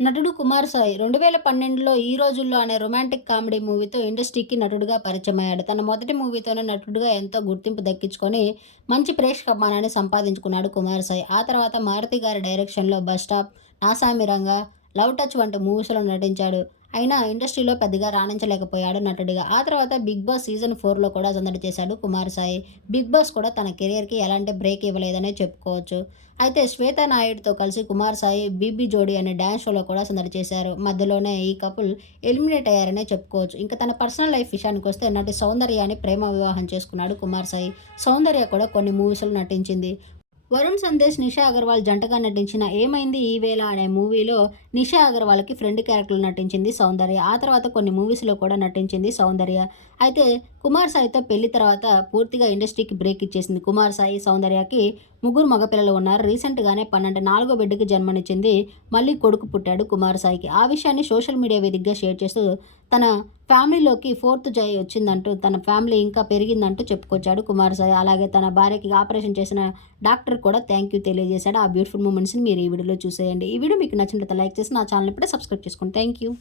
నటుడు కుమార్ సాయి రెండు వేల పన్నెండులో ఈ రోజుల్లో అనే రొమాంటిక్ కామెడీ మూవీతో ఇండస్ట్రీకి నటుడుగా పరిచయమయ్యాడు. తన మొదటి మూవీతోనే నటుడుగా ఎంతో గుర్తింపు దక్కించుకొని మంచి ప్రేక్షకమానాన్ని సంపాదించుకున్నాడు కుమార్ సాయి. ఆ తర్వాత మారుతి గారి డైరెక్షన్లో బస్టాప్ నాసామిరంగా లవ్ టచ్ వంటి మూవీస్లో నటించాడు. అయినా ఇండస్ట్రీలో పెద్దగా రాణించలేకపోయాడు నటుడిగా. ఆ తర్వాత బిగ్ బాస్ సీజన్ ఫోర్లో కూడా సందడి చేశాడు కుమార్ సాయి బిగ్ బాస్ కూడా తన కెరియర్కి ఎలాంటి బ్రేక్ ఇవ్వలేదనే చెప్పుకోవచ్చు. అయితే శ్వేత నాయుడుతో కలిసి కుమార్ సాయి బీబీ జోడీ అనే డ్యాన్స్ షోలో కూడా సందడి చేశారు. మధ్యలోనే ఈ కపుల్ ఎలిమినేట్ అయ్యారనే చెప్పుకోవచ్చు. ఇంకా తన పర్సనల్ లైఫ్ విషయానికి వస్తే నటి సౌందర్యాన్ని ప్రేమ వివాహం చేసుకున్నాడు కుమార్ సాయి సౌందర్య కూడా కొన్ని మూవీస్లో నటించింది. వరుణ్ సందేశ్ నిషా అగర్వాల్ జంటగా నటించిన ఏమైంది ఈవేళ అనే మూవీలో నిషా అగర్వాల్కి ఫ్రెండ్ క్యారెక్టర్లు నటించింది సౌందర్య. ఆ తర్వాత కొన్ని మూవీస్లో కూడా నటించింది సౌందర్య. అయితే కుమార్ సాయితో పెళ్ళి తర్వాత పూర్తిగా ఇండస్ట్రీకి బ్రేక్ ఇచ్చేసింది. కుమార్ సాయి సౌందర్యకి ముగ్గురు మగపిల్లలు ఉన్నారు. రీసెంట్గానే పన్నెండు నాలుగో బిడ్డకి జన్మనిచ్చింది. మళ్ళీ కొడుకు పుట్టాడు కుమార్ సాయికి. ఆ విషయాన్ని సోషల్ మీడియా వేదికగా షేర్ చేస్తూ తన ఫ్యామిలీలోకి ఫోర్త్ జాయి వచ్చిందంటూ తన ఫ్యామిలీ ఇంకా పెరిగిందంటూ చెప్పుకొచ్చాడు కుమార్ సాయి. అలాగే తన భార్యకి ఆపరేషన్ చేసిన డాక్టర్ కూడా థ్యాంక్ యూ తెలియజేశాడు. ఆ బ్యూటిఫుల్ మూమెంట్స్ని మీరు ఈ వీడియోలో చూసేయండి. ఈ వీడియో మీకు నచ్చినట్లయితే లైక్ చేసి నా ఛానల్ ఇప్పుడే సబ్స్క్రైబ్ చేసుకోండి థ్యాంక్ యూ.